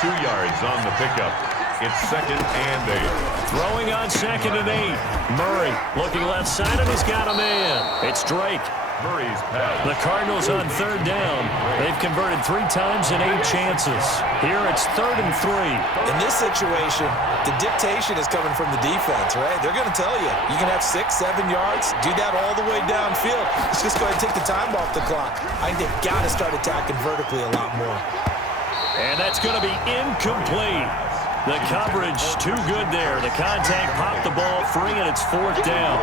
2 yards on the pickup. It's 2nd and 8. Throwing on 2nd and 8. Murray looking left side, and he's got a man. It's Drake. Murray's pass. The Cardinals on 3rd down. They've converted 3 times in 8 chances. Here it's 3rd and 3. In this situation, the dictation is coming from the defense, right? They're going to tell you, you can have 6, 7 yards, do that all the way downfield. Let's just go ahead and take the time off the clock. I think they've got to start attacking vertically a lot more. And that's going to be incomplete. The coverage too good there. The contact popped the ball free, and it's 4th down.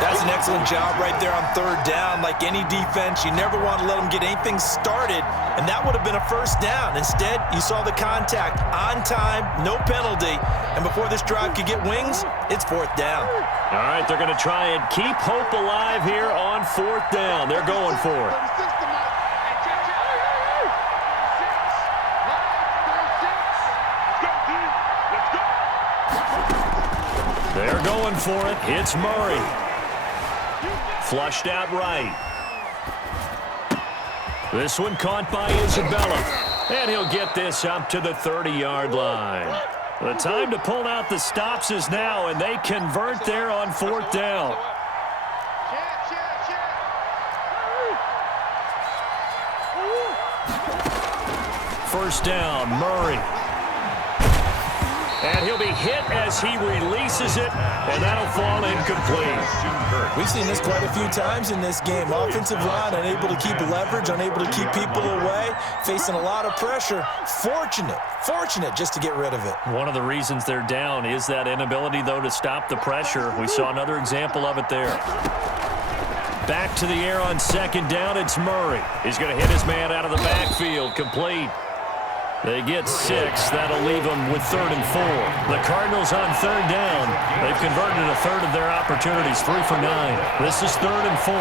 That's an excellent job right there on 3rd down. Like any defense, you never want to let them get anything started, and that would have been a 1st down. Instead, you saw the contact on time, no penalty, and before this drive could get wings, it's 4th down. All right, they're going to try and keep hope alive here on 4th down. They're going for it. They're going for it. It's Murray. Flushed out right. This one caught by Isabella. And he'll get this up to the 30-yard line. The time to pull out the stops is now, and they convert there on 4th down. First down, Murray. And he'll be hit as he releases it, and that'll fall incomplete. We've seen this quite a few times in this game. Offensive line unable to keep leverage, unable to keep people away, facing a lot of pressure. Fortunate just to get rid of it. One of the reasons they're down is that inability, though, to stop the pressure. We saw another example of it there. Back to the air on 2nd down, it's Murray. He's going to hit his man out of the backfield, complete. They get 6. That'll leave them with 3rd and 4. The Cardinals on 3rd down. They've converted a third of their opportunities, 3 for 9. This is 3rd and 4.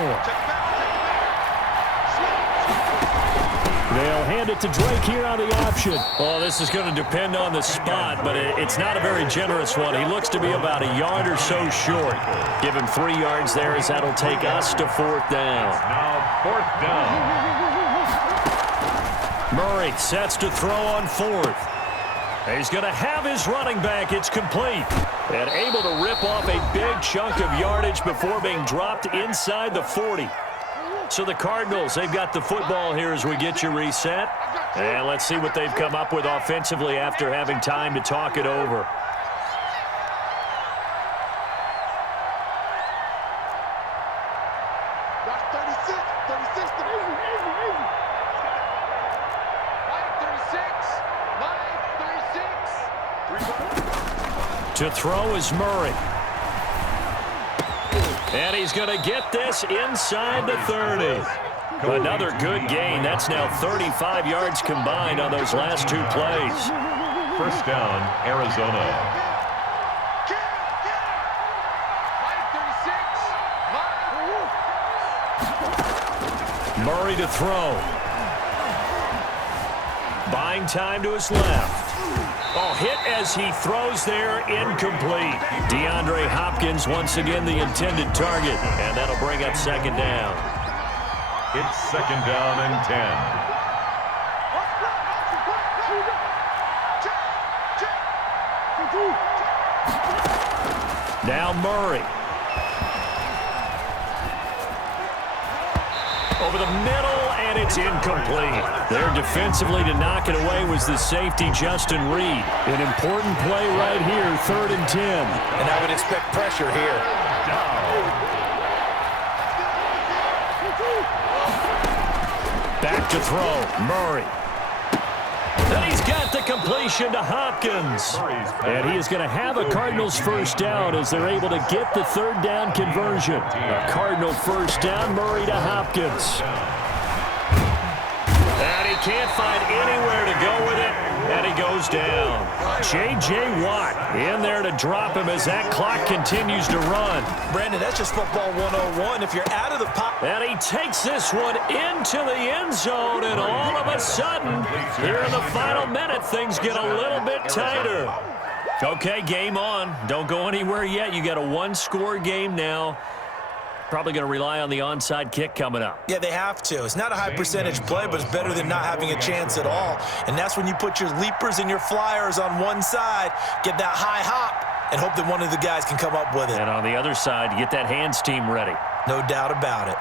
They'll hand it to Drake here on the option. Oh, this is going to depend on the spot, but it's not a very generous one. He looks to be about a yard or so short. Give him 3 yards there, as that'll take us to 4th down. Now 4th down. Murray sets to throw on 4th. He's going to have his running back. It's complete. And able to rip off a big chunk of yardage before being dropped inside the 40. So the Cardinals, they've got the football here as we get you reset. And let's see what they've come up with offensively after having time to talk it over. To throw is Murray. And he's going to get this inside the 30. Another good gain. That's now 35 yards combined on those last 2 plays. First down, Arizona. Murray to throw. Buying time to his left. Oh, hit as he throws there, incomplete. DeAndre Hopkins once again the intended target, and that'll bring up 2nd down. It's 2nd down and 10. Now Murray. Over the middle, and it's incomplete. There defensively to knock it away was the safety, Justin Reed. An important play right here, 3rd and 10. And I would expect pressure here. Back to throw, Murray. And he's got the completion to Hopkins. And he is going to have a Cardinals first down as they're able to get the 3rd down conversion. A Cardinal first down, Murray to Hopkins. And he can't find anywhere to go with it, and he goes down. J.J. Watt in there to drop him as that clock continues to run. Brandon, that's just football 101. If you're out of the pocket. And he takes this one into the end zone, and all of a sudden, here in the final minute, things get a little bit tighter. Okay, game on. Don't go anywhere yet. You got a 1-score game now. Probably going to rely on the onside kick coming up. Yeah, they have to. It's not a high percentage play, but it's better than not having a chance at all. And that's when you put your leapers and your flyers on one side, get that high hop, and hope that one of the guys can come up with it. And on the other side, you get that hands team ready. No doubt about it.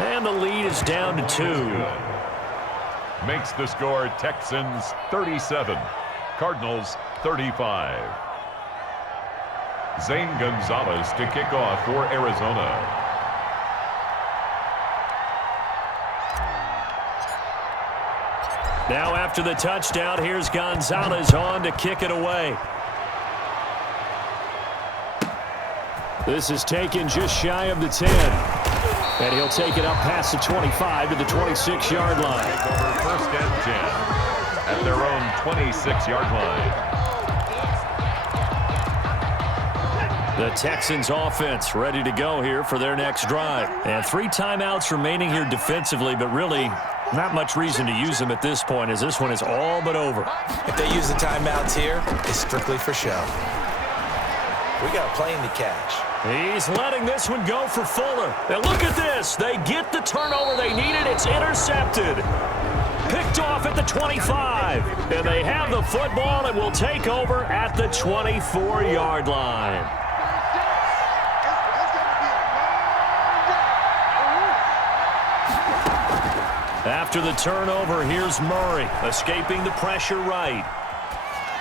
And the lead is down to 2. Makes the score Texans 37, Cardinals 35. Zane Gonzalez to kick off for Arizona. Now after the touchdown, here's Gonzalez on to kick it away. This is taken just shy of the 10. And he'll take it up past the 25 to the 26-yard line. Take over first and 10 at their own 26-yard line. The Texans offense ready to go here for their next drive. And 3 timeouts remaining here defensively, but really not much reason to use them at this point as this one is all but over. If they use the timeouts here, it's strictly for show. We got a plane to catch. He's letting this one go for Fuller. And look at this. They get the turnover they needed. It's intercepted. Picked off at the 25. And they have the football and will take over at the 24-yard line. After the turnover, here's Murray escaping the pressure right.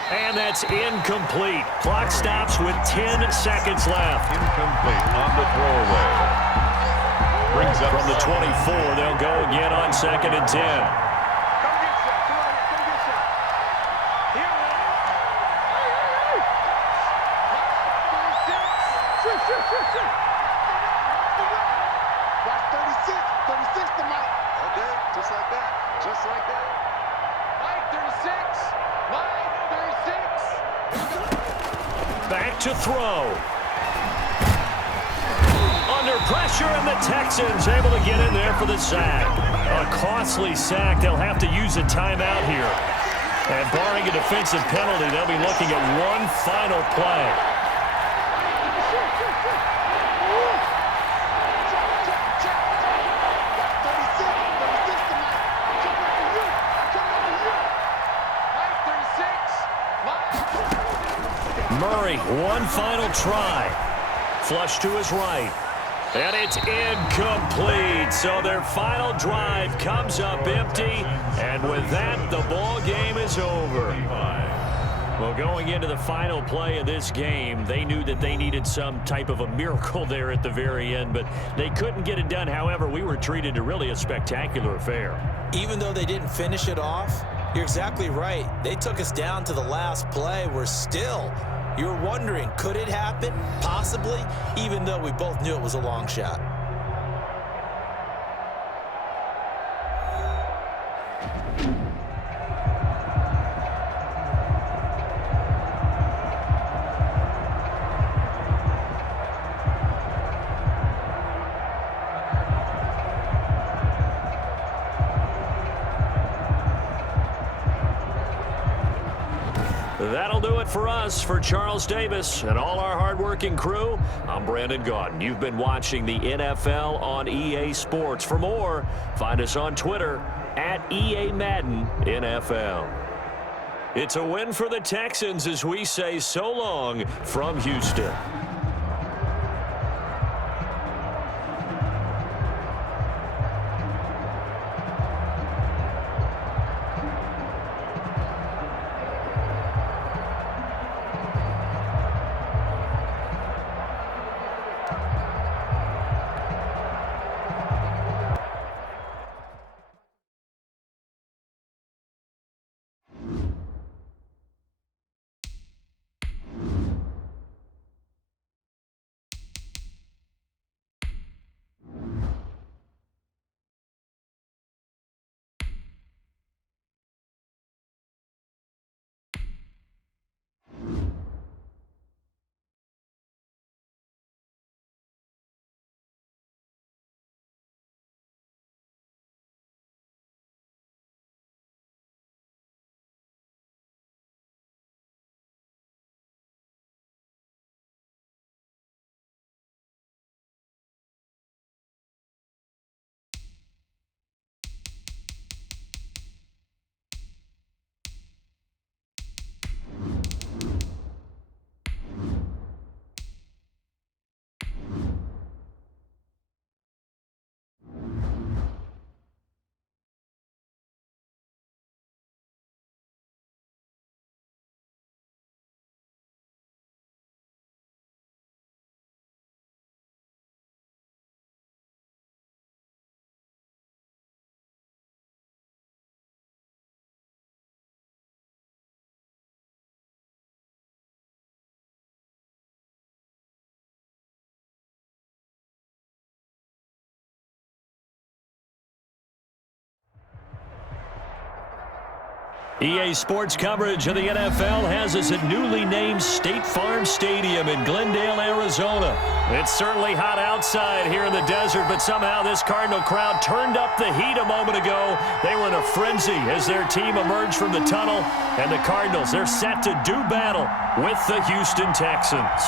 And that's incomplete. Clock stops with 10 seconds left. Incomplete on the throwaway. Brings up from the 24. They'll go again on 2nd and 10. Back to throw. Under pressure, and the Texans able to get in there for the sack. A costly sack. They'll have to use a timeout here. And barring a defensive penalty, they'll be looking at one final play. Murray, one final try. Flush to his right. And it's incomplete. So their final drive comes up empty. And with that, the ball game is over. Well, going into the final play of this game, they knew that they needed some type of a miracle there at the very end, but they couldn't get it done. However, we were treated to really a spectacular affair. Even though they didn't finish it off, you're exactly right. They took us down to the last play. We're still... You're wondering, could it happen? Possibly, even though we both knew it was a long shot. That'll do it for us. For Charles Davis and all our hardworking crew, I'm Brandon Gaudin. You've been watching the NFL on EA Sports. For more, find us on Twitter at EA Madden NFL. It's a win for the Texans as we say so long from Houston. EA Sports coverage of the NFL has us at newly named State Farm Stadium in Glendale, Arizona. It's certainly hot outside here in the desert, but somehow this Cardinal crowd turned up the heat a moment ago. They were in a frenzy as their team emerged from the tunnel, and the Cardinals, they're set to do battle with the Houston Texans.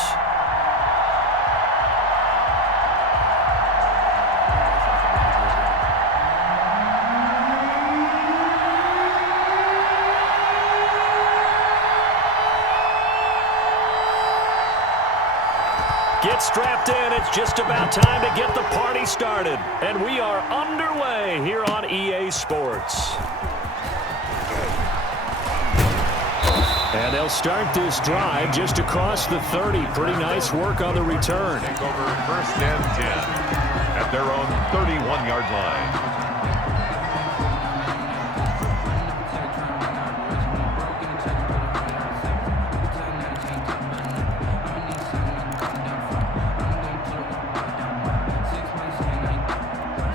Get strapped in. It's just about time to get the party started. And we are underway here on EA Sports. And they'll start this drive just across the 30. Pretty nice work on the return. Take over 1st and 10 at their own 31-yard line.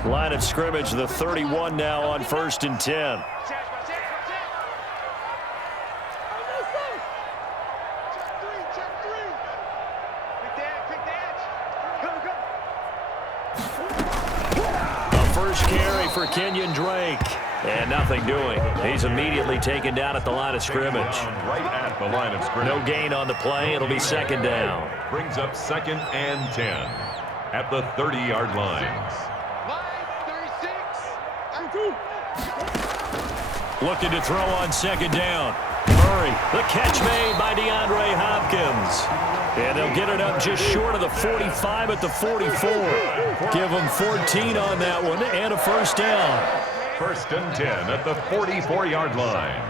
Line of scrimmage, the 31 now on 1st and 10. A first carry for Kenyon Drake. And nothing doing. He's immediately taken down at the line of scrimmage. Right at the line of scrimmage. No gain on the play. It'll be 2nd down. Brings up 2nd and 10 at the 30-yard line. Looking to throw on 2nd down. Murray, the catch made by DeAndre Hopkins. And they'll get it up just short of the 45 at the 44. Give them 14 on that one and a 1st down. 1st and 10 at the 44-yard line.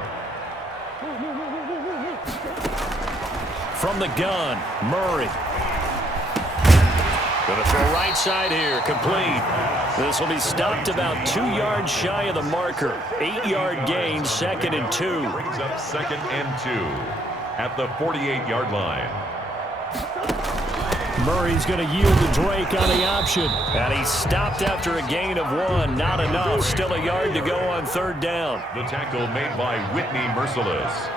From the gun, Murray. Going to throw right side here, complete. This will be stopped about 2 yards shy of the marker. 8-yard gain, 2nd and 2. Brings up 2nd and 2 at the 48-yard line. Murray's going to yield to Drake on the option. And he stopped after a gain of 1. Not enough. Still a yard to go on 3rd down. The tackle made by Whitney Merciless.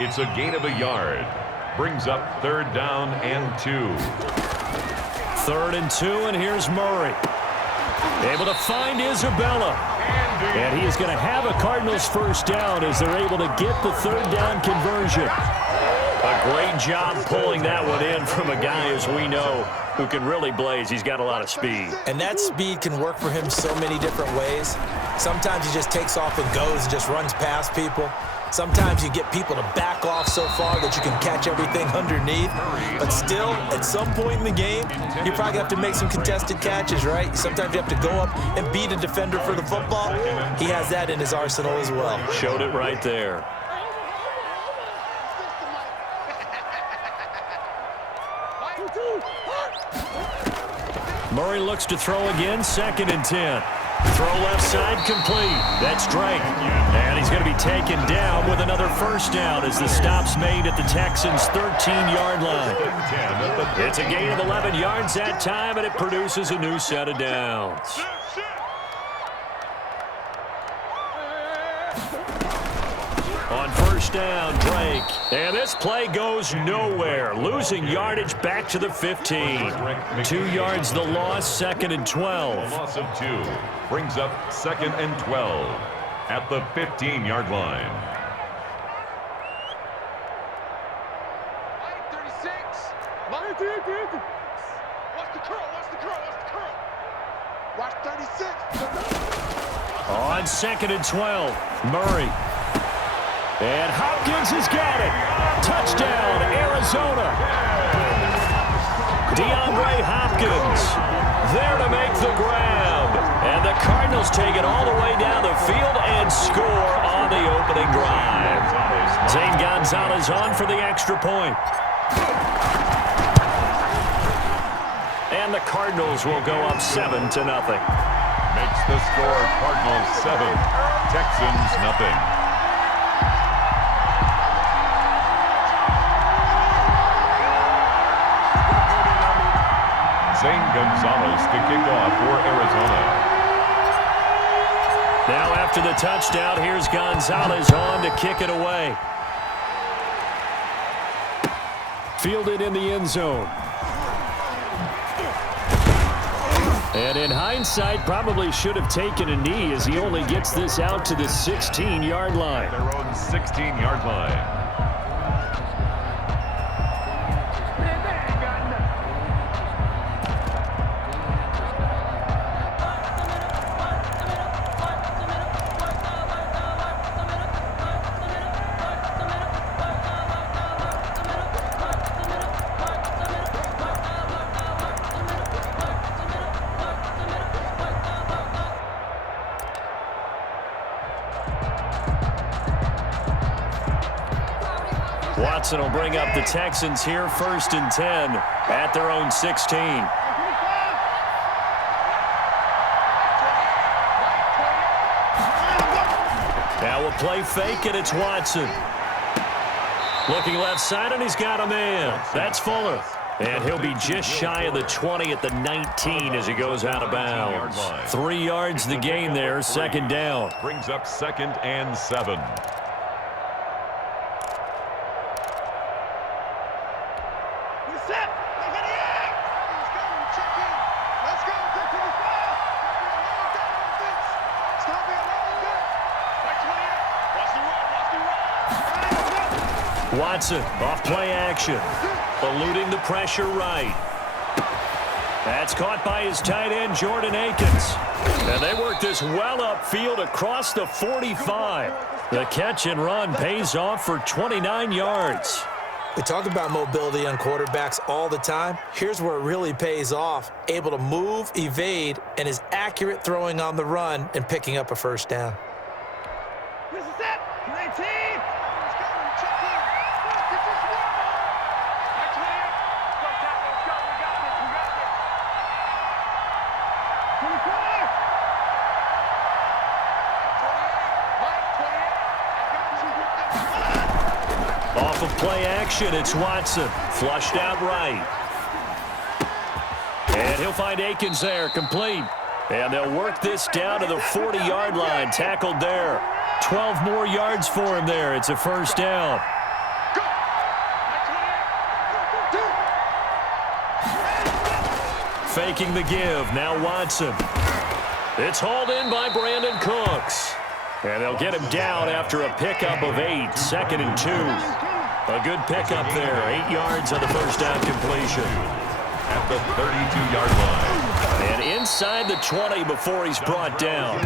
It's a gain of a yard. Brings up 3rd down and 2. 3rd and 2, and here's Murray. Able to find Isabella. And he is going to have a Cardinals 1st down as they're able to get the 3rd down conversion. A great job pulling that one in from a guy, as we know, who can really blaze. He's got a lot of speed. And that speed can work for him so many different ways. Sometimes he just takes off and goes and just runs past people. Sometimes you get people to back off so far that you can catch everything underneath. But still, at some point in the game, you probably have to make some contested catches, right? Sometimes you have to go up and beat a defender for the football. He has that in his arsenal as well. Showed it right there. Murray looks to throw again, 2nd and 10. Throw left side, complete. That's Drake. And he's going to be taken down with another 1st down as the stop's made at the Texans' 13-yard line. It's a gain of 11 yards that time, and it produces a new set of downs. On 1st down, Drake. And this play goes nowhere. Losing yardage back to the 15. 2 yards the loss, 2nd and 12. A loss of 2 brings up 2nd and 12 at the 15-yard line. 36. Watch the curl. Watch 36. On 2nd and 12, Murray. And Hopkins has got it. Touchdown, Arizona. DeAndre Hopkins there to make the grab. And the Cardinals take it all the way down the field and score on the opening drive. Zane Gonzalez on for the extra point. And the Cardinals will go up 7-0. Makes the score Cardinals 7, Texans nothing. Zane Gonzalez to kick off for Arizona. Now after the touchdown, here's Gonzalez on to kick it away. Fielded in the end zone. And in hindsight, probably should have taken a knee as he only gets this out to the 16-yard line. Their own 16-yard line. Watson will bring up the Texans here, 1st and 10 at their own 16. Now a play fake, and it's Watson. Looking left side, and he's got a man. That's Fuller. And he'll be just shy of the 20 at the 19 as he goes out of bounds. 3 yards the gain there, 2nd down. Brings up 2nd and 7. Watson off play action, eluding the pressure right. That's caught by his tight end, Jordan Akins. And they work this well upfield across the 45. The catch and run pays off for 29 yards. We talk about mobility on quarterbacks all the time. Here's where it really pays off. Able to move, evade, and is accurate throwing on the run and picking up a 1st down. This is it. 19. Off of play action, it's Watson. Flushed out right. And he'll find Akins there, complete. And they'll work this down to the 40-yard line, tackled there. 12 more yards for him there. It's a 1st down. Faking the give, now Watson. It's hauled in by Brandon Cooks. And they'll get him down after a pickup of 8, 2nd and 2. A good pickup there, 8 yards on the 1st down completion. At the 32-yard line. And inside the 20 before he's brought down.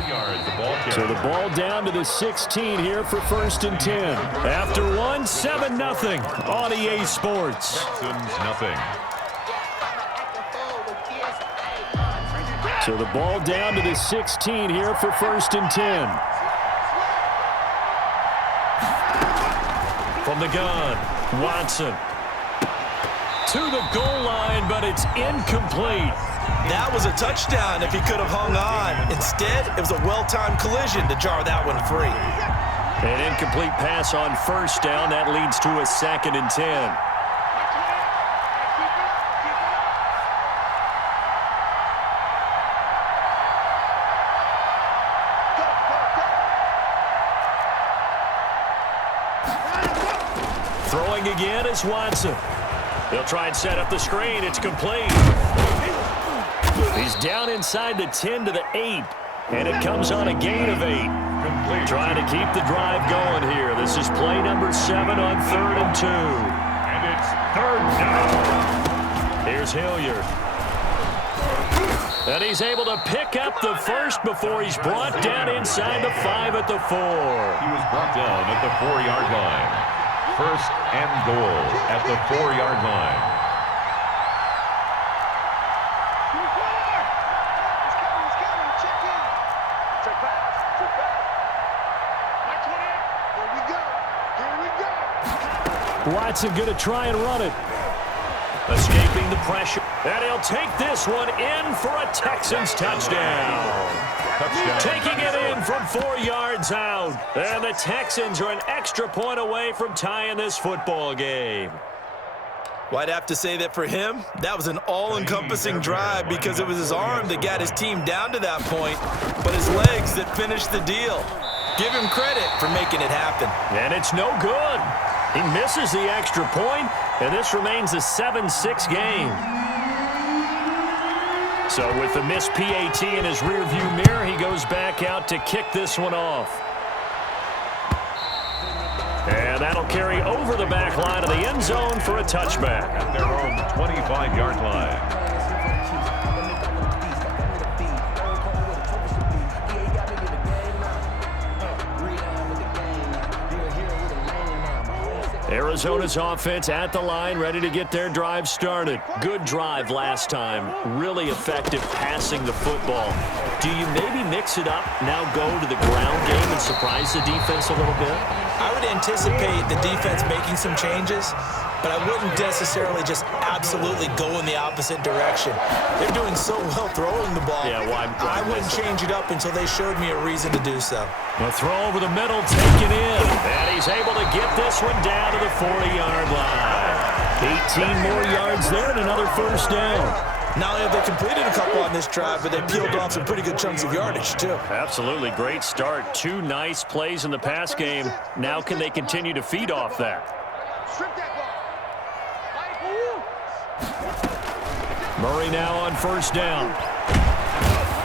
So the ball down to the 16 here for 1st and 10. After one, 7-0 on EA Sports. Texans nothing. So the ball down to the 16 here for 1st and 10. From the gun, Watson. To the goal line, but it's incomplete. That was a touchdown if he could have hung on. Instead, it was a well-timed collision to jar that one free. An incomplete pass on 1st down. That leads to a 2nd and 10. Throwing again is Watson. They'll try and set up the screen. It's complete. He's down inside the 10 to the 8. And it comes on a gain of 8. Complete. Trying to keep the drive going here. This is play number 7 on 3rd and 2. And it's 3rd down. Here's Hilliard. And he's able to pick up the 1st before he's brought down inside the 5 at the 4. He was brought down at the 4-yard line. 1st and goal at the 4-yard line. Watson going to try and run it. Escaping the pressure. And he'll take this one in for a Texans touchdown. Taking it in from 4 yards out. And the Texans are an extra point away from tying this football game. Well, I'd have to say that for him, that was an all-encompassing drive because it was his arm that got his team down to that point, but his legs that finished the deal. Give him credit for making it happen. And it's no good. He misses the extra point, and this remains a 7-6 game. So with the missed PAT in his rearview mirror, he goes back out to kick this one off. And that'll carry over the back line of the end zone for a touchback. At their own 25-yard line. Arizona's offense at the line, ready to get their drive started. Good drive last time. Really effective passing the football. Do you maybe mix it up, now go to the ground game and surprise the defense a little bit? I would anticipate the defense making some changes, but I wouldn't necessarily just absolutely go in the opposite direction. They're doing so well throwing the ball. Yeah, I wouldn't change it up until they showed me a reason to do so. A throw over the middle, taken in. And he's able to get this one down to the 40-yard line. 18 more yards there and another first down. Not only have they completed a couple on this drive, but they peeled off some pretty good chunks of yardage, too. Absolutely. Great start. 2 nice plays in the pass game. Now can they continue to feed off that? Strip that ball. Murray now on first down.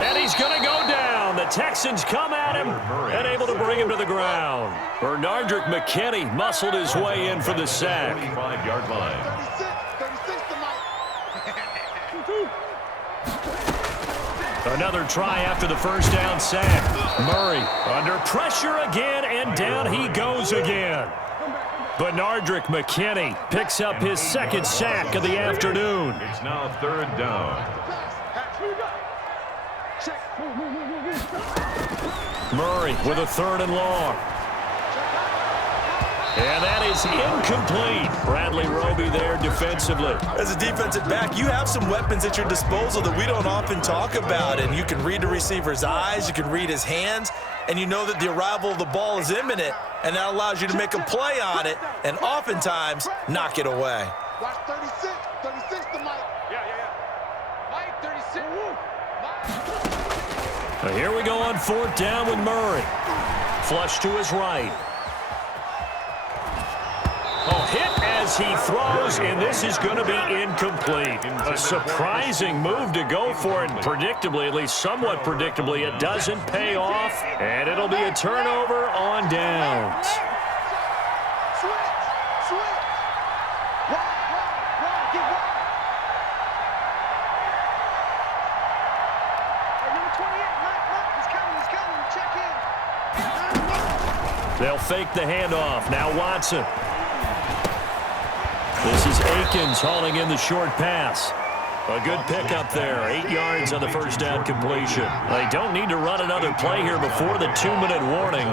And he's going to go down. The Texans come at him and able to bring him to the ground. Bernardrick McKinney muscled his way in for the sack. 25-yard line. 36 to Mike. Another try after the first down sack. Murray under pressure again, and down he goes again. Bernardrick McKinney picks up his second sack of the afternoon. It's now third down. Murray with a 3rd and long. And that is incomplete. Bradley Roby there defensively. As a defensive back, you have some weapons at your disposal that we don't often talk about. And you can read the receiver's eyes, you can read his hands, and you know that the arrival of the ball is imminent. And that allows you to make a play on it and oftentimes knock it away. Watch 36. 36 to Mike. Yeah. Mike, 36. Now here we go on 4th down with Murray. Flush to his right. Hit as he throws, and this is going to be incomplete. A surprising move to go for it. Predictably, at least somewhat predictably, it doesn't pay off, and it'll be a turnover on downs. Switch. Wrong. Get wrong. Hey, number 28, He's coming. Check in. They'll fake the handoff. Now Watson. This is Akins hauling in the short pass. A good pickup there. 8 yards on the first down completion. They don't need to run another play here before the 2-minute warning.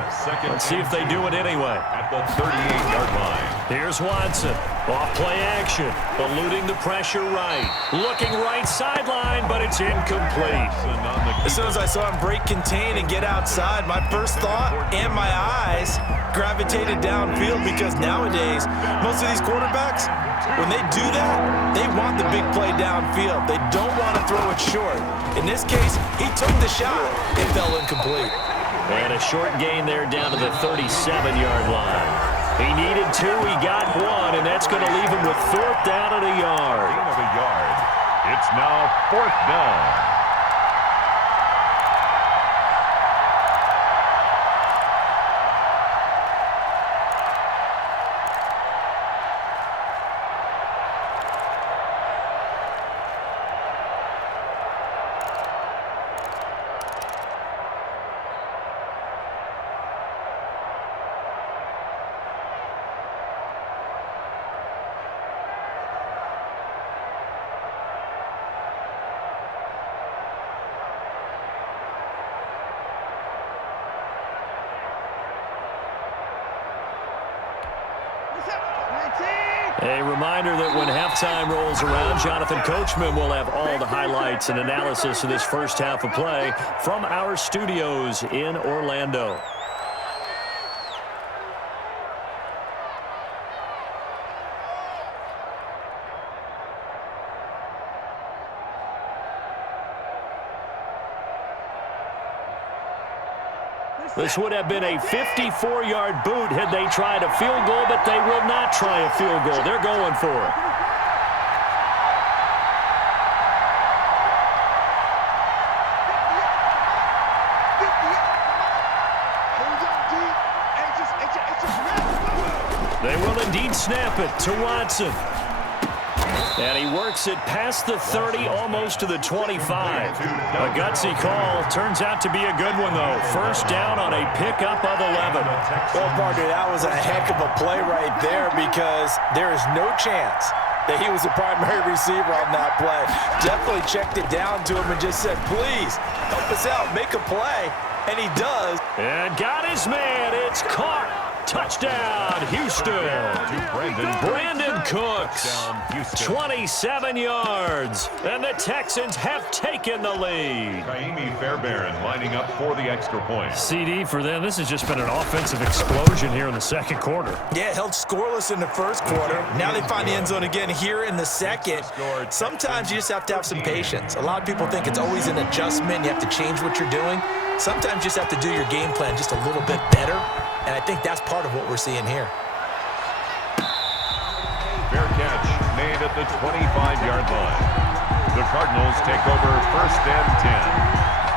Let's see if they do it anyway. At the 38-yard line. Here's Watson. Off play action. Eluding the pressure right. Looking right sideline, but it's incomplete. As soon as I saw him break contain and get outside, my first thought and my eyes gravitated downfield because nowadays, most of these quarterbacks, when they do that, they want the big play downfield. They don't want to throw it short. In this case, he took the shot. It fell incomplete. And a short gain there down to the 37-yard line. He needed 2, he got 1, and that's going to leave him with 4th down and a yard. Gain of a yard. It's now 4th down. A reminder that when halftime rolls around, Jonathan Coachman will have all the highlights and analysis of this first half of play from our studios in Orlando. This would have been a 54-yard boot had they tried a field goal, but they will not try a field goal. They're going for it. They will indeed snap it to Watson. And he works it past the 30, almost to the 25. A gutsy call. Turns out to be a good one, though. First down on a pickup of 11. Well, partner, that was a heck of a play right there because there is no chance that he was the primary receiver on that play. Definitely checked it down to him and just said, please, help us out, make a play. And he does. And got his man. It's caught. Touchdown, Houston. Brandon Cooks, 27 yards, and the Texans have taken the lead. Kaimi Fairbairn lining up for the extra point. CD for them. This has just been an offensive explosion here in the second quarter. Yeah, held scoreless in the first quarter. Now they find the end zone again here in the second. Sometimes you just have to have some patience. A lot of people think it's always an adjustment. You have to change what you're doing. Sometimes you just have to do your game plan just a little bit better. And I think that's part of what we're seeing here. Fair catch made at the 25-yard line. The Cardinals take over 1st and 10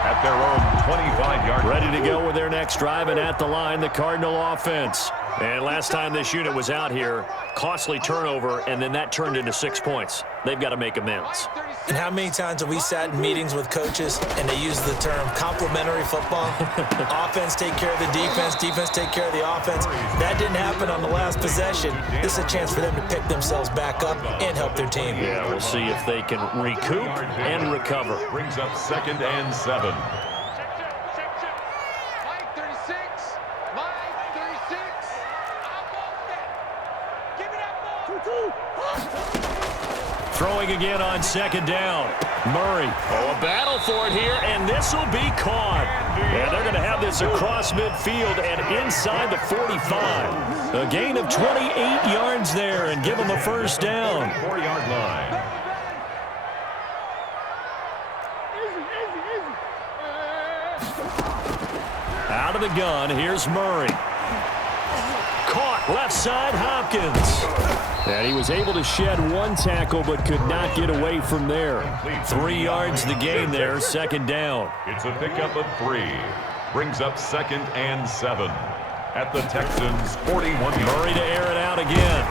at their own 25-yard line. Ready to go with their next drive, and at the line, the Cardinal offense. And last time this unit was out here, costly turnover, and then that turned into 6 points. They've got to make amends. And how many times have we sat in meetings with coaches and they use the term complementary football? Offense take care of the defense, defense take care of the offense. That didn't happen on the last possession. This is a chance for them to pick themselves back up and help their team. Yeah, we'll see if they can recoup and recover. Brings up 2nd and 7. Throwing again on 2nd down. Murray. Oh, a battle for it here, and this will be caught. And they're going to have this across midfield and inside the 45. A gain of 28 yards there and give them a first down. 4-yard line. Out of the gun, here's Murray. Caught left side, Hopkins. And he was able to shed one tackle but could not get away from there. 3 yards the gain there, 2nd down. It's a pickup of 3. Brings up 2nd and 7 at the Texans' 41. Murray to air it out again.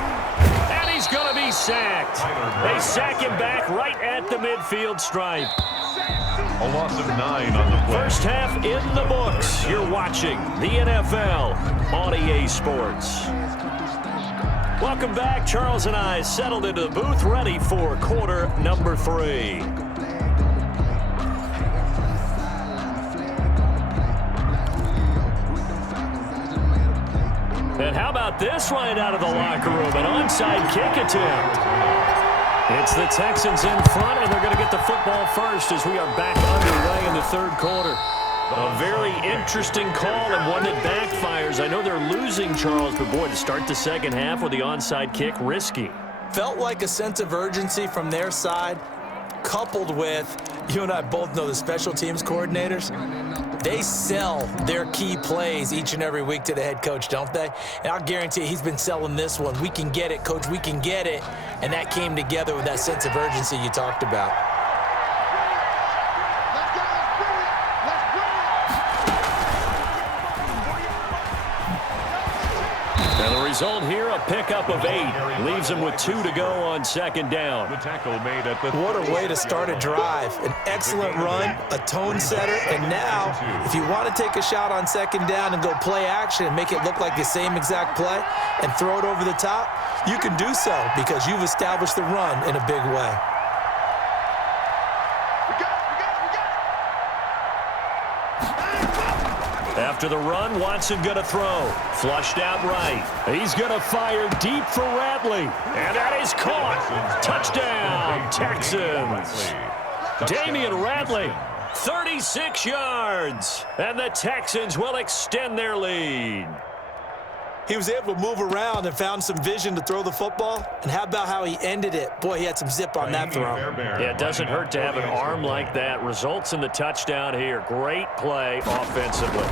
And he's going to be sacked. They sack him back right at the midfield stripe. A loss of 9 on the play. First half in the books. You're watching the NFL on EA Sports. Welcome back. Charles and I settled into the booth, ready for quarter number 3. And how about this right out of the locker room? An onside kick attempt. It's the Texans in front, and they're going to get the football first as we are back underway in the third quarter. A very interesting call and one that backfires. I know they're losing, Charles, but boy, to start the second half with the onside kick, risky. Felt like a sense of urgency from their side, coupled with, you and I both know the special teams coordinators, they sell their key plays each and every week to the head coach, don't they? And I'll guarantee you he's been selling this one. We can get it, coach, we can get it. And that came together with that sense of urgency you talked about. Result here, a pickup of 8. Leaves him with 2 to go on 2nd down. The tackle made at the What a way to start a drive. An excellent run, a tone setter, and now, if you want to take a shot on 2nd down and go play action and make it look like the same exact play and throw it over the top, you can do so because you've established the run in a big way. After the run, Watson going to throw. Flushed out right. He's going to fire deep for Ratley. And that is caught. Touchdown, Texans. Damian Ratley, 36 yards. And the Texans will extend their lead. He was able to move around and found some vision to throw the football. And how about how he ended it? Boy, he had some zip on that throw. Yeah, it doesn't hurt to have an arm like that. Results in the touchdown here. Great play offensively.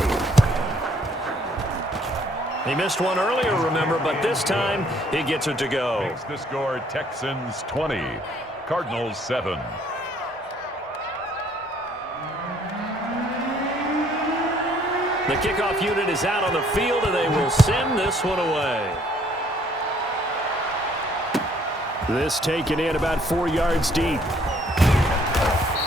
He missed one earlier, remember, but this time he gets it to go. Makes the score Texans 20, Cardinals 7. The kickoff unit is out on the field, and they will send this one away. This taken in about 4 yards deep.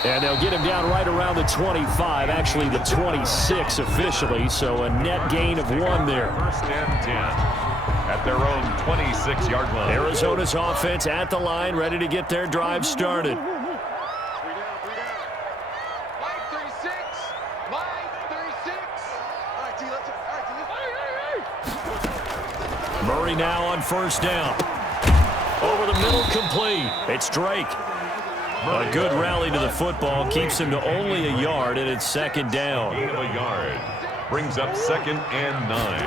And they'll get him down right around the 25, actually the 26 officially, so a net gain of 1 there. First and 10 at their own 26-yard line. Arizona's offense at the line, ready to get their drive started. Murray now on first down. Over the middle, complete. It's Drake. A good rally to the football keeps him to only a yard, and it's second down. Gain of a yard. Brings up 2nd and 9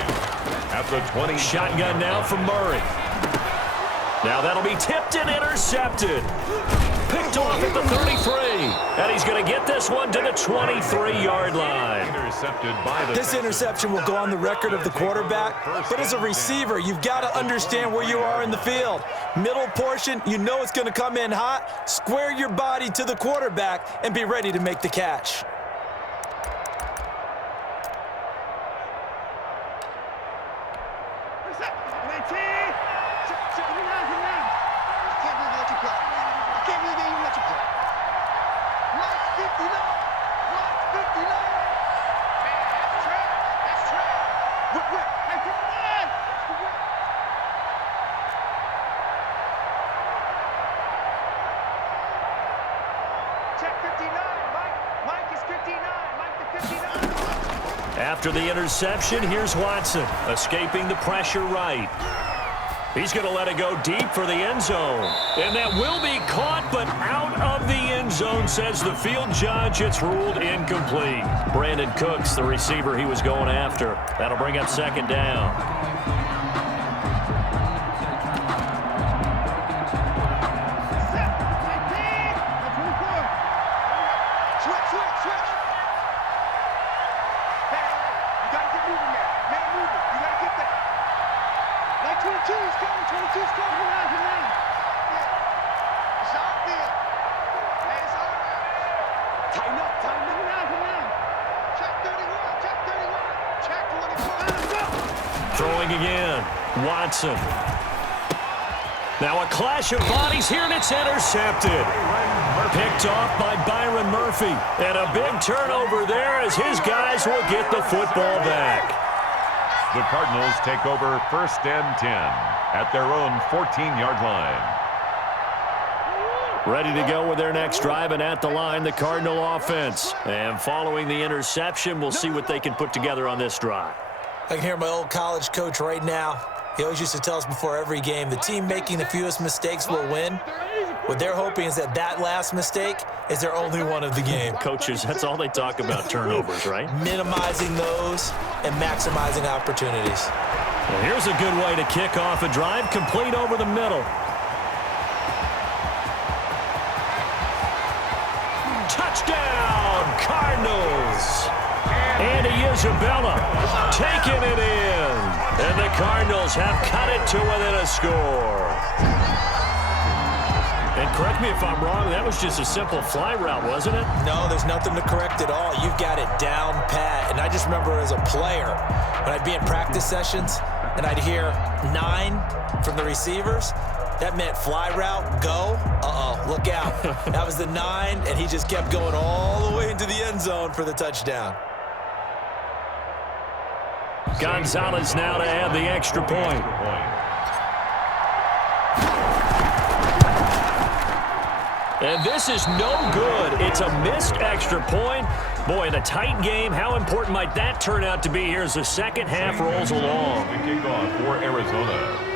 at the 20. Shotgun now from Murray. Now that'll be tipped and intercepted. Picked off at the 33. And he's going to get this one to the 23-yard line. Intercepted by the This interception will go on the record of the quarterback, but as a receiver, you've got to understand where you are in the field. Middle portion, you know it's going to come in hot. Square your body to the quarterback and be ready to make the catch. After the interception, here's Watson, escaping the pressure right. He's going to let it go deep for the end zone. And that will be caught, but out of the end zone, says the field judge. It's ruled incomplete. Brandon Cooks, the receiver he was going after. That'll bring up second down. Throwing again, Watson. Now a clash of bodies here, and it's intercepted. Picked off by Byron Murphy. And a big turnover there as his guys will get the football back. The Cardinals take over 1st and 10 at their own 14-yard line. Ready to go with their next drive, and at the line, the Cardinal offense. And following the interception, we'll see what they can put together on this drive. I can hear my old college coach right now. He always used to tell us before every game, the team making the fewest mistakes will win. What they're hoping is that that last mistake is their only one of the game. Coaches, that's all they talk about, turnovers, right? Minimizing those and maximizing opportunities. Well, here's a good way to kick off a drive, complete over the middle. Touchdown, Cardinals! Andy Isabella taking it in. And the Cardinals have cut it to within a score. And correct me if I'm wrong, that was just a simple fly route, wasn't it? No, there's nothing to correct at all. You've got it down pat. And I just remember as a player, when I'd be in practice sessions and I'd hear 9 from the receivers, that meant fly route, go, look out. That was the 9, and he just kept going all the way into the end zone for the touchdown. Gonzalez now to add the extra point. And this is no good. It's a missed extra point. Boy, in a tight game, how important might that turn out to be here as the second half rolls along? The kickoff for Arizona.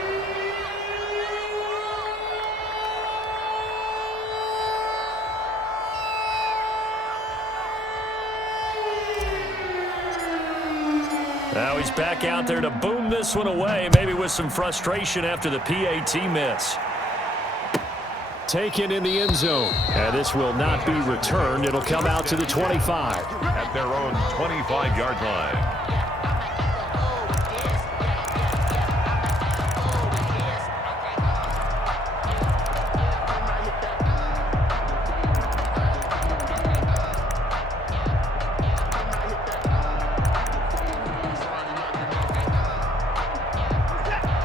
Now he's back out there to boom this one away, maybe with some frustration after the PAT miss. Taken in the end zone. And this will not be returned. It'll come out to the 25. At their own 25-yard line.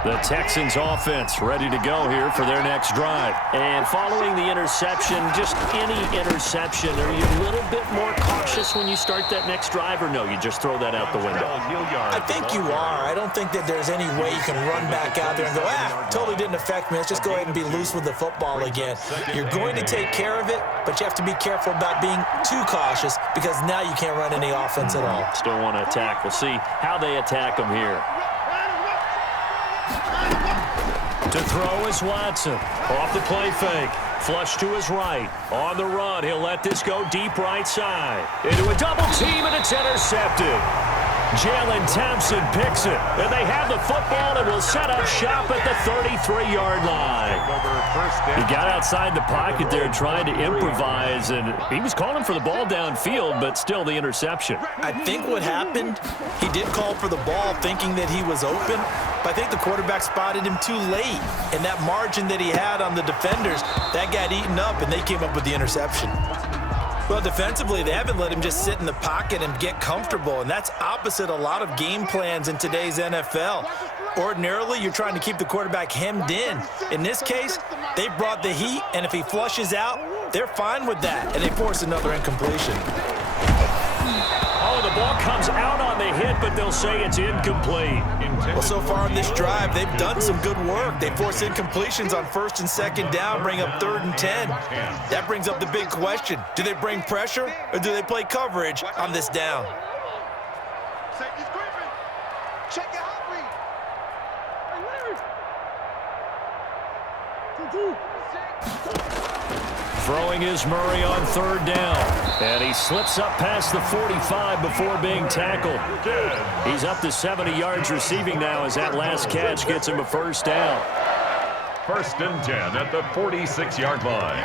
The Texans offense ready to go here for their next drive. And following the interception, just any interception, are you a little bit more cautious when you start that next drive, or no, you just throw that out the window? I think you are. I don't think that there's any way you can run back out there and go, totally didn't affect me. Let's just go ahead and be loose with the football again. You're going to take care of it, but you have to be careful about being too cautious because now you can't run any offense at all. Still want to attack. We'll see how they attack them here. To throw is Watson. Off the play fake. Flush to his right. On the run, he'll let this go deep right side. Into a double team, and it's intercepted. Jalen Thompson picks it. And they have the football and will set up shop at the 33-yard line. He got outside the pocket there trying to improvise, and he was calling for the ball downfield, but still the interception. I think what happened, he did call for the ball thinking that he was open, but I think the quarterback spotted him too late. And that margin that he had on the defenders, that got eaten up, and they came up with the interception. Well, defensively, they haven't let him just sit in the pocket and get comfortable, and that's opposite a lot of game plans in today's NFL. Ordinarily, you're trying to keep the quarterback hemmed in. In this case, they brought the heat, and if he flushes out, they're fine with that, and they force another incompletion. Oh, the ball comes out on the hit, but they'll say it's incomplete. Well, so far in this drive, they've done some good work. They force incompletions on 1st and 2nd down, bring up 3rd and 10. That brings up the big question. Do they bring pressure, or do they play coverage on this down? Safety's creeping. Check it out, Reed. Throwing is Murray on 3rd down. And he slips up past the 45 before being tackled. He's up to 70 yards receiving now as that last catch gets him a 1st down. 1st and 10 at the 46-yard line.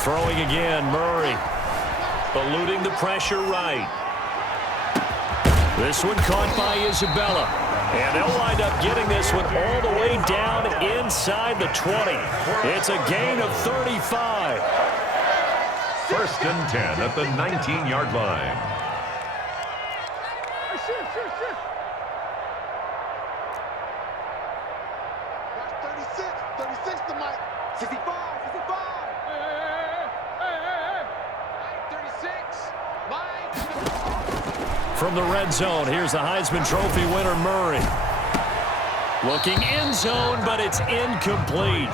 Throwing again, Murray. Eluding the pressure right. This one caught by Isabella. And they'll wind up getting this one all the way down inside the 20. It's a gain of 35. 1st and 10 at the 19-yard line. Watch 36 to Mike. 65. 36. Mike. From the red zone, here's the Heisman Trophy winner, Murray. Looking end zone, but it's incomplete.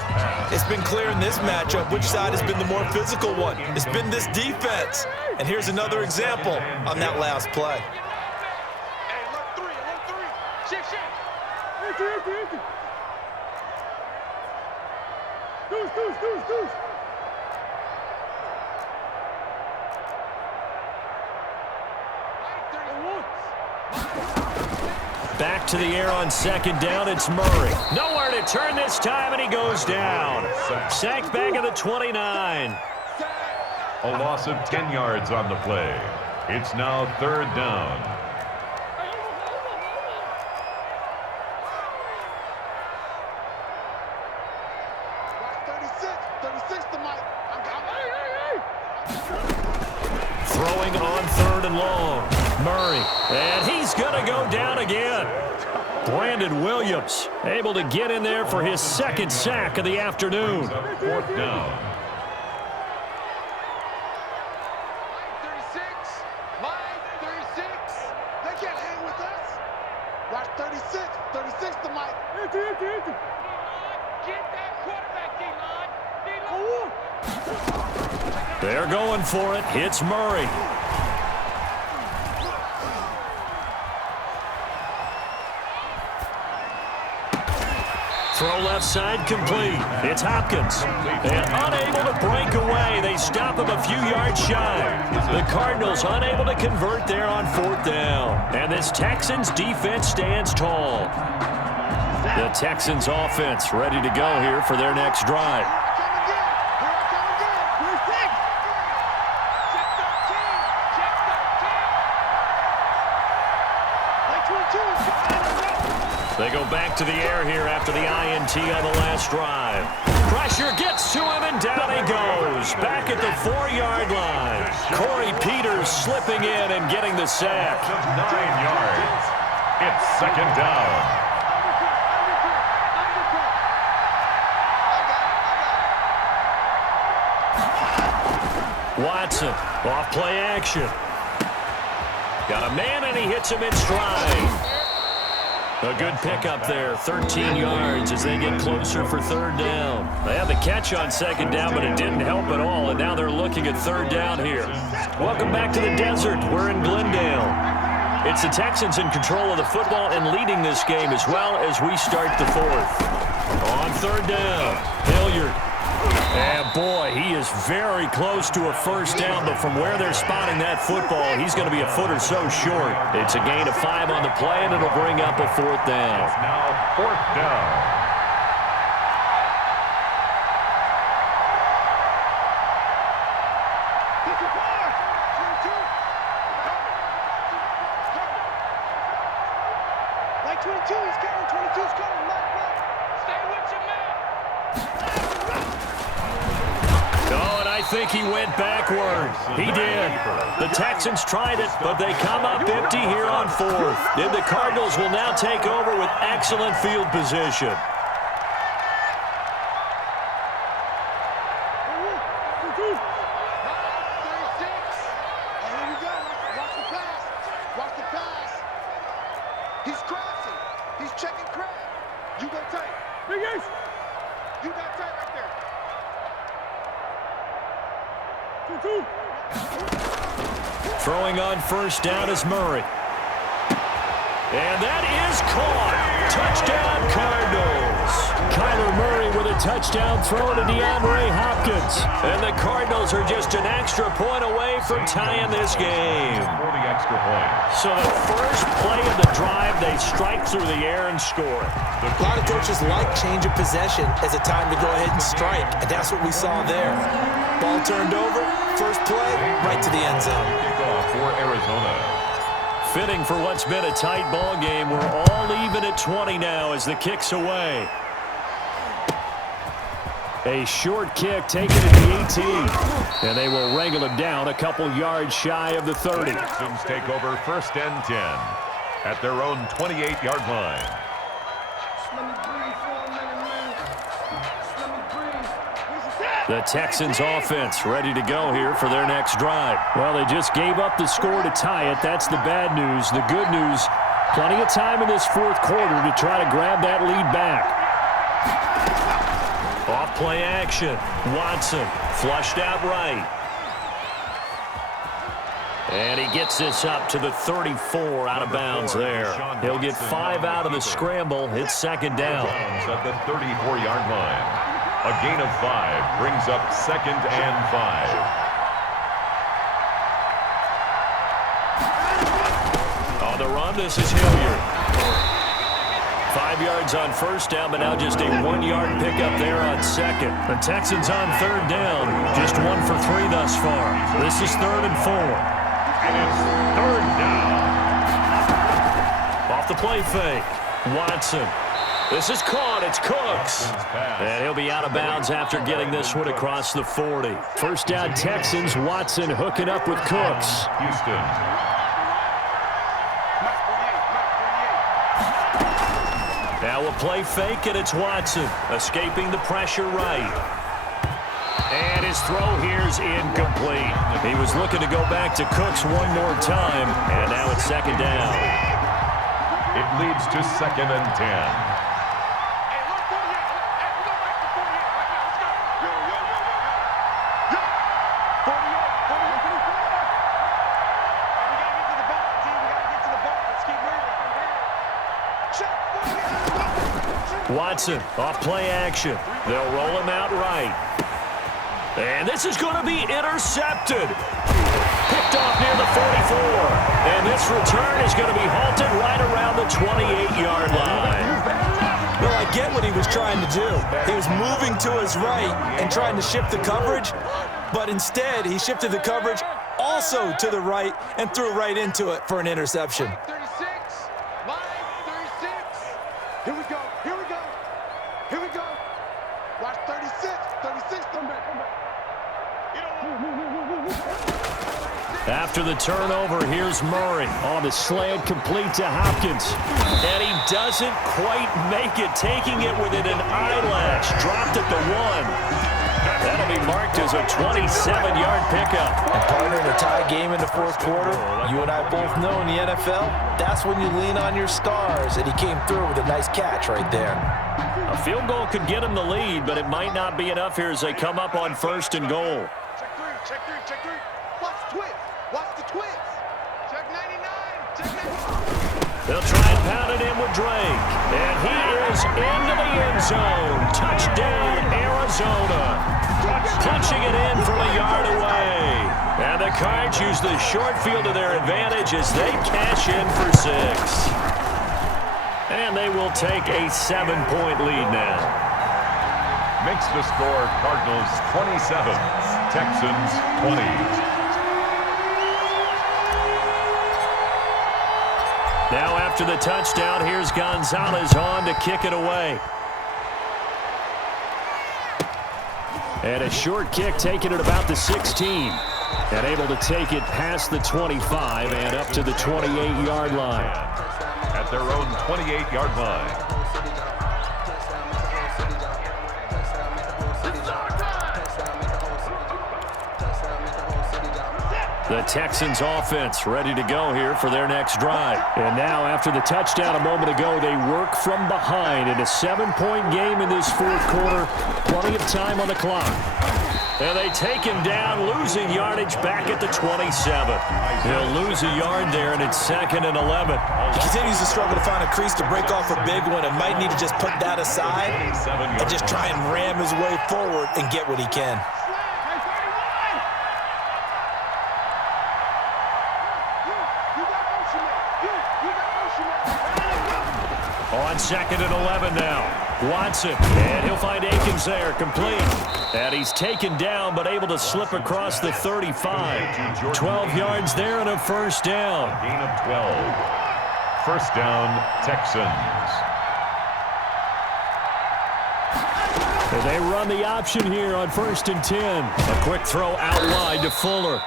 It's been clear in this matchup which side has been the more physical one. It's been this defense. And here's another example on that last play. Hey, look, 3. Shift. Deuce. Back to the air on 2nd down, it's Murray. Nowhere to turn this time, and he goes down. Sacked back at the 29. A loss of 10 yards on the play. It's now 3rd down. Watch 36 to Mike. Throwing on 3rd and long. Murray, and he's going to go down again. Brandon Williams able to get in there for his 2nd sack of the afternoon. 4th down. 36. They can't hang with us. Watch 36 to Mike. Get that quarterback, D-line. They're going for it. It's Murray. Throw left side complete. It's Hopkins. And unable to break away. They they stop him a few yards shy. The Cardinals unable to convert there on 4th down. And this Texans defense stands tall. The Texans offense ready to go here for their next drive. They go back to the air here after the INT on the last drive. Pressure gets to him, and down he goes. Back at the 4-yard line. Corey Peters slipping in and getting the sack. 9 yards. It's 2nd down. Watson, off play action. Got a man, and he hits him in stride. A good pickup there, 13 yards as they get closer for 3rd down. They had the catch on 2nd down, but it didn't help at all, and now they're looking at 3rd down here. Welcome back to the desert. We're in Glendale. It's the Texans in control of the football and leading this game as well as we start the 4th. On 3rd down, Hilliard. And boy, he is very close to a 1st down, but from where they're spotting that football, he's going to be a foot or so short. It's a gain of 5 on the play, and it'll bring up a 4th down. It's now 4th down. Like 22, he's coming. 22's coming. Stay with your man. I think he went backward. He did. The Texans tried it, but they come up empty here on 4th. And the Cardinals will now take over with excellent field position. Watch the pass. He's crossing. He's checking Craig. You go tight. Big Ace. You got tight right there. Throwing on 1st down is Murray. And that is caught. Touchdown, Cardinals. Kyler Murray with a touchdown throw to DeAndre Hopkins. And the Cardinals are just an extra point away from tying this game. For the extra point. So the first play of the drive, they strike through the air and score. A lot of coaches like change of possession as a time to go ahead and strike, and that's what we saw there. Ball turned over, first play, right to the end zone. Kickoff for Arizona. Fitting for what's been a tight ball game. We're all even at 20 now as the kick's away. A short kick taken at the 18. And they will wrangle him down a couple yards shy of the 30. The Texans take over 1st and 10 at their own 28-yard line. The Texans offense ready to go here for their next drive. Well, they just gave up the score to tie it. That's the bad news. The good news, plenty of time in this 4th quarter to try to grab that lead back. Off play action. Watson flushed out right. And he gets this up to the 34 out of bounds there. He'll get 5 out of the scramble. It's 2nd down. At the 34-yard line. A gain of 5 brings up 2nd and 5. On the run, this is Hilliard. 5 yards on 1st down, but now just a 1-yard pickup there on 2nd. The Texans on 3rd down, just 1 for 3 thus far. This is 3rd and 4. And it's 3rd down. Off the play fake. Watson. This is caught. It's Cooks. And he'll be out of bounds after getting this one across the 40. 1st down Texans. Watson hooking up with Cooks. Houston. Now we'll play fake, and it's Watson escaping the pressure right. And his throw here's incomplete. He was looking to go back to Cooks one more time, and now it's 2nd down. It leads to 2nd and 10. Watson off play action. They'll roll him out right. And this is going to be intercepted. Picked off near the 44. And this return is going to be halted right around the 28-yard line. Well, I get what he was trying to do. He was moving to his right and trying to shift the coverage, but instead he shifted the coverage also to the right and threw right into it for an interception. 36. Line 36. Here we go. Here we go. Here we go. Watch 36. 36. Come back. Come back. After the turnover, here's Murray on the slant, complete to Hopkins. And he doesn't quite make it, taking it within an eyelash. Dropped at the 1. That'll be marked as a 27-yard pickup. And partner, in a tie game in the fourth quarter, you and I both know in the NFL, that's when you lean on your stars, and he came through with a nice catch right there. A field goal could get him the lead, but it might not be enough here as they come up on 1st and goal. Check three. Check three. Check three. Watch the twist. Watch the twist. Check 99. Check 99. They'll try and pound it in with Drake. And he is into the end zone. Touchdown, Arizona. Punching it in from a yard away. And the Cards use the short field to their advantage as they cash in for 6. And they will take a 7-point lead now. Makes the score Cardinals 27, Texans 20. Now after the touchdown, here's Gonzalez on to kick it away. And a short kick taken at about the 16. And able to take it past the 25 and up to the 28-yard line. At their own 28-yard line. The Texans offense ready to go here for their next drive. And now after the touchdown a moment ago, they work from behind in a 7-point game in this fourth quarter. Plenty of time on the clock. And they take him down, losing yardage back at the 27. He'll lose a yard there, and it's 2nd and 11. He continues to struggle to find a crease to break off a big one and might need to just put that aside and just try and ram his way forward and get what he can. On 2nd and 11 now. Watson, and he'll find Akins there, complete. And he's taken down, but able to slip across the 35. 12 yards there and a first down. Gain of 12. First down, Texans. And they run the option here on 1st and 10. A quick throw out wide to Fuller.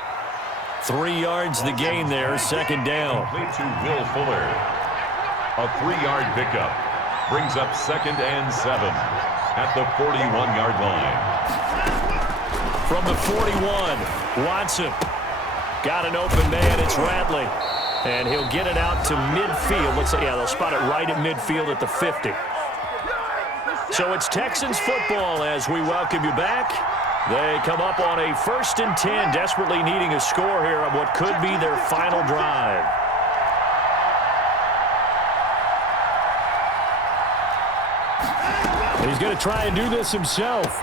3 yards the gain there, 2nd down. Complete to Will Fuller. A 3-yard pickup brings up 2nd and 7 at the 41-yard line. From the 41, Watson got an open man. It's Ratley, and he'll get it out to midfield. Looks like, yeah, they'll spot it right at midfield at the 50. So it's Texans football as we welcome you back. They come up on a 1st and 10, desperately needing a score here on what could be their final drive. He's going to try and do this himself.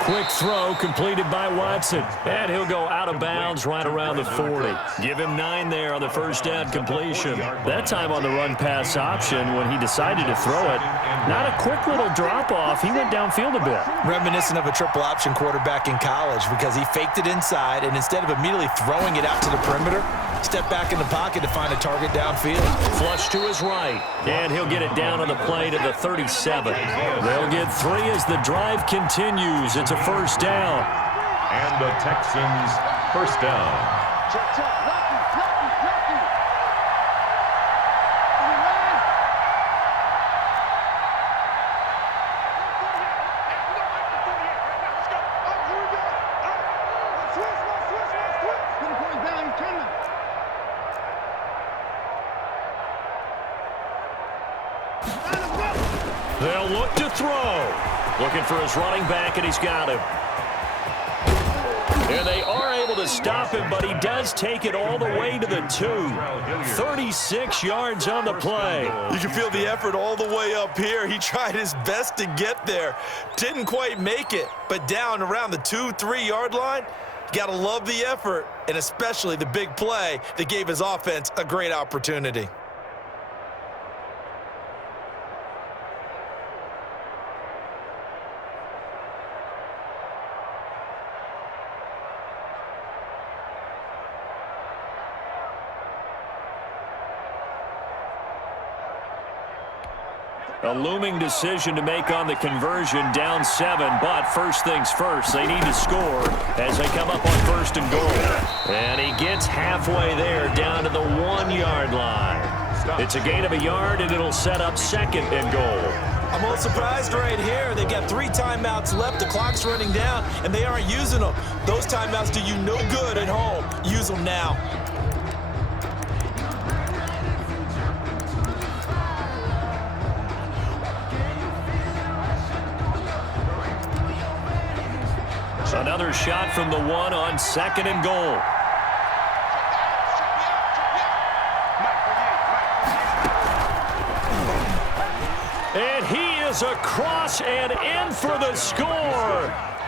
Quick throw completed by Watson. And he'll go out of bounds right around the 40. Give him 9 there on the first down completion. That time on the run-pass option when he decided to throw it. Not a quick little drop-off. He went downfield a bit. Reminiscent of a triple option quarterback in college because he faked it inside, and instead of immediately throwing it out to the perimeter, stepped back in the pocket to find a target downfield. Flush to his right, and he'll get it down on the play to the 37. They'll get 3 as the drive continues. It's a first down. And the Texans first down. Check, check. Lucky. They'll look to throw. Looking for his running back, and he's got him. And they are able able to stop him, but he does take it all the way to the 2. 36 yards on the play. You can feel the effort all the way up here. He tried his best to get there. Didn't quite make it, but down around the 2-3 yard line, you got to love the effort, and especially the big play that gave his offense a great opportunity. A looming decision to make on the conversion, down 7, but first things first, they need to score as they come up on 1st and goal. And he gets halfway there, down to the 1 yard line. It's a gain of a yard, and it'll set up 2nd and goal. I'm a little surprised right here. They got 3 timeouts left. The clock's running down, and they aren't using them. Those timeouts do you no good at home. Use them now. Another shot from the 1 on 2nd and goal. And he is across and in for the score.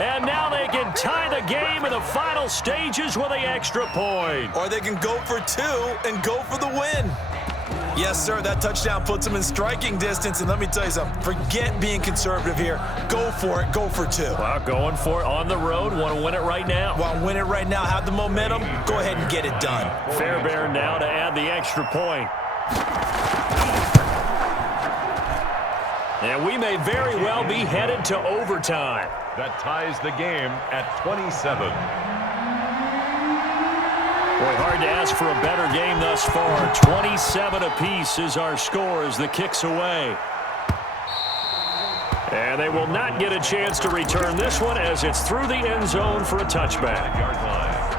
And now they can tie the game in the final stages with an extra point. Or they can go for 2 and go for the win. Yes, sir, that touchdown puts them in striking distance. And let me tell you something, forget being conservative here. Go for it, go for 2. Well, going for it on the road. Want to win it right now. Want to win it right now, have the momentum, go ahead and get it done. Fairbairn now to add the extra point. And we may very well be headed to overtime. That ties the game at 27. Boy, hard to ask for a better game thus far. 27 apiece is our score as the kick's away. And they will not get a chance to return this one as it's through the end zone for a touchback. Yard line.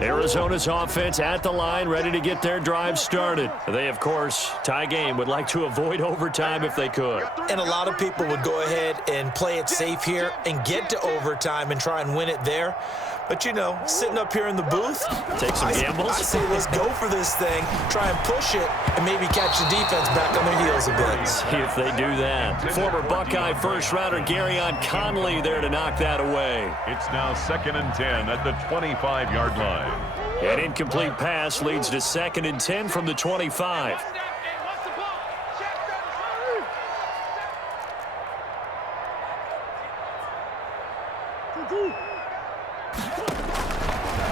Arizona's offense at the line, ready to get their drive started. They, of course, tie game, would like to avoid overtime if they could. And a lot of people would go ahead and play it safe here and get to overtime and try and win it there. But, you know, sitting up here in the booth, take some gambles. I say let's go for this thing, try and push it, and maybe catch the defense back on their heels a bit. See if they do that. Former Buckeye first-rounder Garyon Conley there to knock that away. It's now 2nd and 10 at the 25-yard line. An incomplete pass leads to 2nd and 10 from the 25.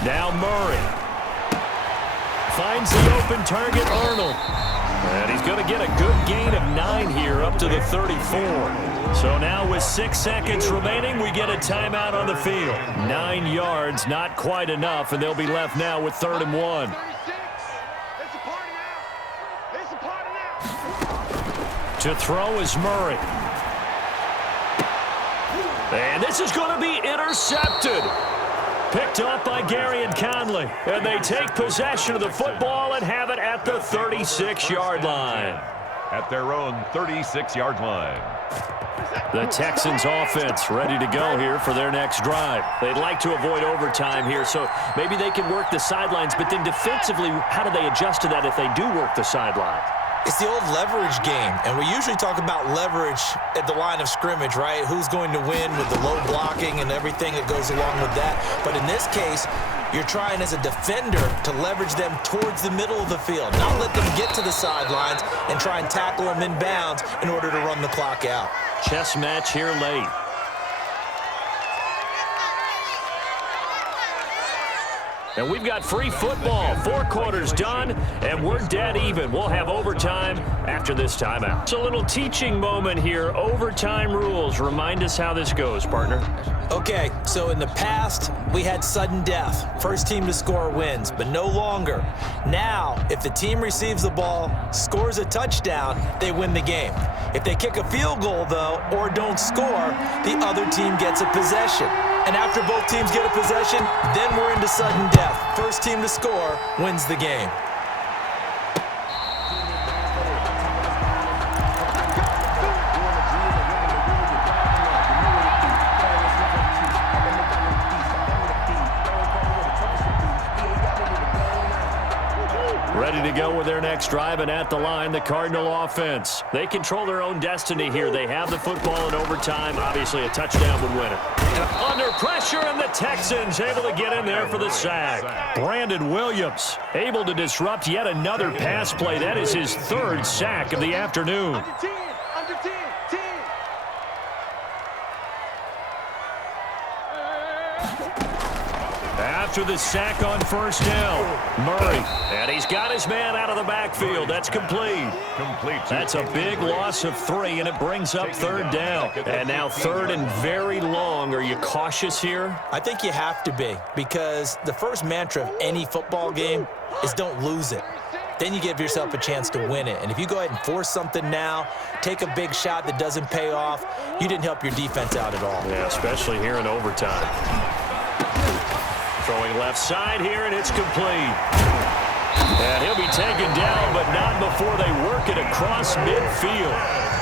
Now Murray finds the open target, Arnold. And he's going to get a good gain of 9 here up to the 34. So now with 6 seconds remaining, we get a timeout on the field. 9 yards, not quite enough, and they'll be left now with 3rd and 1. To throw is Murray. And this is going to be intercepted. Picked up by Garyon Conley. And they take possession of the football and have it at the 36-yard line. At their own 36-yard line. The Texans offense ready to go here for their next drive. They'd like to avoid overtime here, so maybe they can work the sidelines, but then defensively, how do they adjust to that if they do work the sideline? It's the old leverage game, and we usually talk about leverage at the line of scrimmage, right? Who's going to win with the low blocking and everything that goes along with that. But in this case, you're trying as a defender to leverage them towards the middle of the field, not let them get to the sidelines and try and tackle them in bounds in order to run the clock out. Chess match here late. And we've got free football. 4 quarters done, and we're dead even. We'll have overtime after this timeout. It's a little teaching moment here. Overtime rules. Remind us how this goes, partner. Okay, so in the past, we had sudden death. First team to score wins, but no longer. Now, if the team receives the ball, scores a touchdown, they win the game. If they kick a field goal, though, or don't score, the other team gets a possession. And after both teams get a possession, then we're into sudden death. First team to score wins the game. go with their next drive, and at the line, the Cardinal offense. They control their own destiny here. They have the football in overtime. Obviously, a touchdown would win it. Under pressure, and the Texans able to get in there for the sack. Brandon Williams able to disrupt yet another pass play. That is his third sack of the afternoon. Under 10, under 10, 10. After the sack on first down, Murray. And he's got his man out of the backfield. That's complete. That's a big loss of 3, and it brings up third down. And now third and very long. Are you cautious here? I think you have to be, because the first mantra of any football game is don't lose it. Then you give yourself a chance to win it. And if you go ahead and force something now, take a big shot that doesn't pay off, you didn't help your defense out at all. Yeah, especially here in overtime. Throwing left side here, and it's complete. And he'll be taken down, but not before they work it across midfield.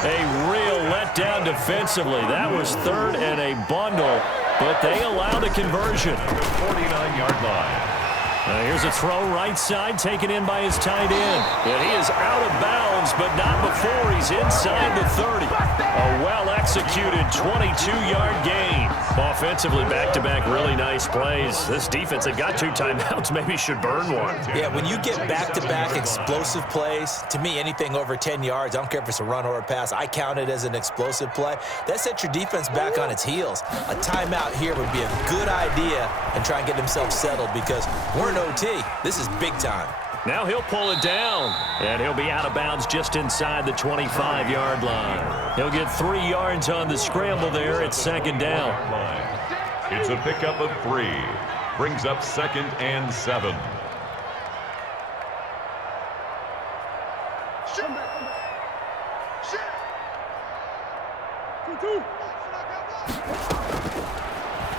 A real letdown defensively. That was third and a bundle, but they allow the conversion. 49-yard line. Here's a throw right side, taken in by his tight end. And he is out of bounds, but not before he's inside the 30. A well-executed 22-yard gain. Offensively, back-to-back really nice plays. This defense had got 2 timeouts, maybe should burn one. Yeah, when you get back-to-back explosive plays, to me, anything over 10 yards, I don't care if it's a run or a pass, I count it as an explosive play. That sets your defense back on its heels. A timeout here would be a good idea and try and get themselves settled, because we're in OT. This is big time. Now he'll pull it down, and he'll be out of bounds just inside the 25-yard line. He'll get 3 yards on the scramble there. It's second down. It's a pickup of 3. Brings up 2nd and 7.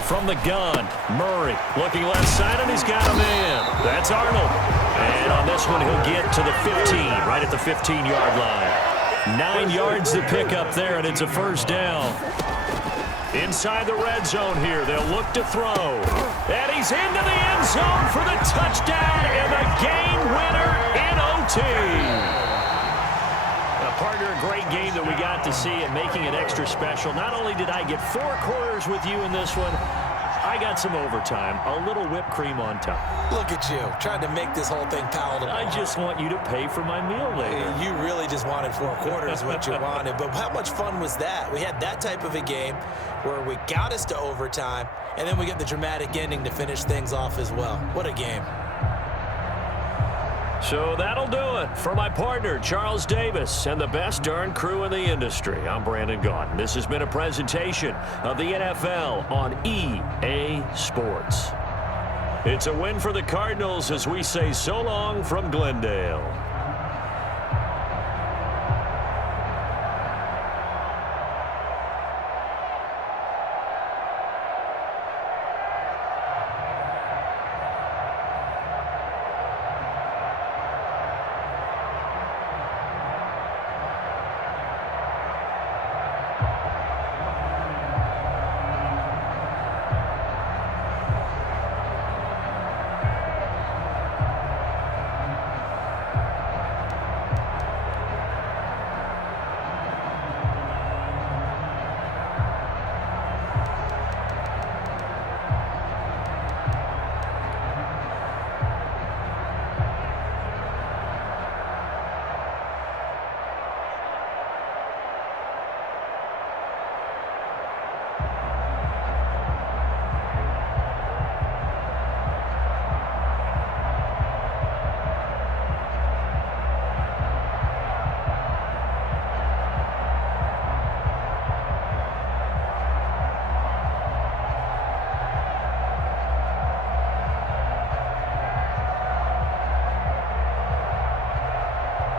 From the gun, Murray looking left side, and he's got a man. That's Arnold. And on this one, he'll get to the 15, right at the 15-yard line. 9 yards to pick up there, and it's a first down. Inside the red zone here, they'll look to throw. And he's into the end zone for the touchdown and the game winner in OT. Partner, a great game that we got to see and making it extra special. Not only did I get 4 quarters with you in this one, I got some overtime, a little whipped cream on top. Look at you, trying to make this whole thing palatable. I just want you to pay for my meal later. You really just wanted 4 quarters, what you wanted. But how much fun was that? We had that type of a game where we got us to overtime, and then we get the dramatic ending to finish things off as well. What a game. So that'll do it for my partner, Charles Davis, and the best darn crew in the industry. I'm Brandon Gaudin. This has been a presentation of the NFL on EA Sports. It's a win for the Cardinals as we say so long from Glendale.